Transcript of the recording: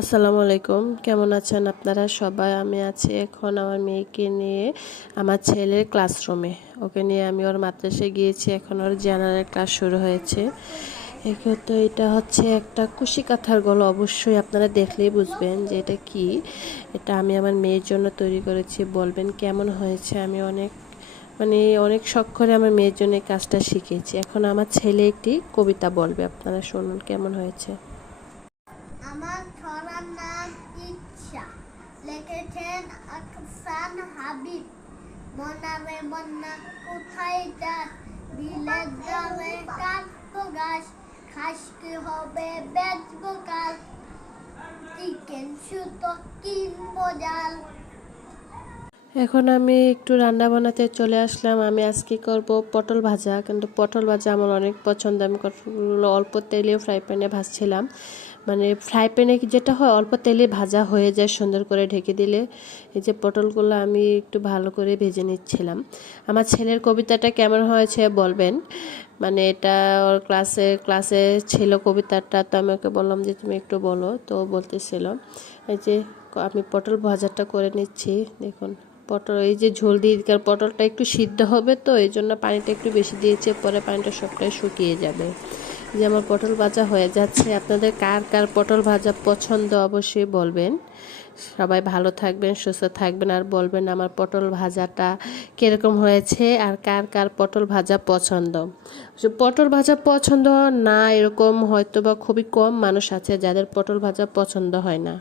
আসসালামু আলাইকুম। কেমন আছেন আপনারা? সবাই আমি আছি এখন আমার মেয়েকে নিয়ে আমার ছেলের ক্লাসরুমে ওকে নিয়ে আমি ওর মাদ্রাসায় গিয়েছি, এখন ওর জেনারেল ক্লাস শুরু হয়েছে। তো এটা হচ্ছে একটা কুশি কাঁথার গল অবশ্যই আপনারা দেখলেই বুঝবেন যে এটা কি। এটা আমি আমার মেয়ের জন্য তৈরি করেছি, বলবেন কেমন হয়েছে? আমি অনেক মানে অনেক শখ করে আমার মেয়ের জন্য কাজটা শিখেছি। এখন আমার ছেলে একটি কবিতা বলবে, আপনারা শুনুন কেমন হয়েছে। আমার ছড়ার নাম ইচ্ছা লিখেছেন আকসান হাবিব মনাবে মন্না কোথায় যাস বিলের জলে কাটবো গাছ খাস কি হবে বেচবো কাল চিকেন সুতো কিনবো জাল এখন আমি একটু রান্না বানাতে চলে আসলাম। আমি আজকে করব পটল ভাজা। কিন্তু পটল ভাজা আমার অনেক পছন্দ। আমি অল্প তেলে ফ্রাই প্যানে ভাজছিলাম। মানে ফ্রাই প্যানে যেটা হয়, অল্প তেলে ভাজা হয়ে যায় সুন্দর করে ঢেকে দিলে। এই যে পটলগুলো আমি একটু ভালো করে ভেজে নিচ্ছিলাম। আমার ছেলের কবিতাটা কেমন হয়েছে বলবেন? মানে এটা ওর ক্লাসে ক্লাসে ছিল কবিতাটা। তো আমি ওকে বললাম যে, তুমি একটু বলো। তো বলতেছিল, এই যে, আমি পটল ভাজাটা করে নিচ্ছি। দেখুন। পটল, এই যে ঝোল দিয়ে কারণ পটলটা একটু সিদ্ধ হবে তো, এই জন্য পানিটা একটু বেশি দিয়েছে, পরে পানিটা সবটাই শুকিয়ে যাবে। যে আমার পটল ভাজা হয়ে যাচ্ছে, আপনাদের কার কার পটল ভাজা পছন্দ অবশ্যই বলবেন। সবাই ভালো থাকবেন, সুস্থ থাকবেন, আর বলবেন আমার পটল ভাজাটা কীরকম হয়েছে আর কার কার পটল ভাজা পছন্দ। পটল ভাজা পছন্দ না এরকম হয়তো বা খুবই কম মানুষ আছে যাদের পটল ভাজা পছন্দ হয় না।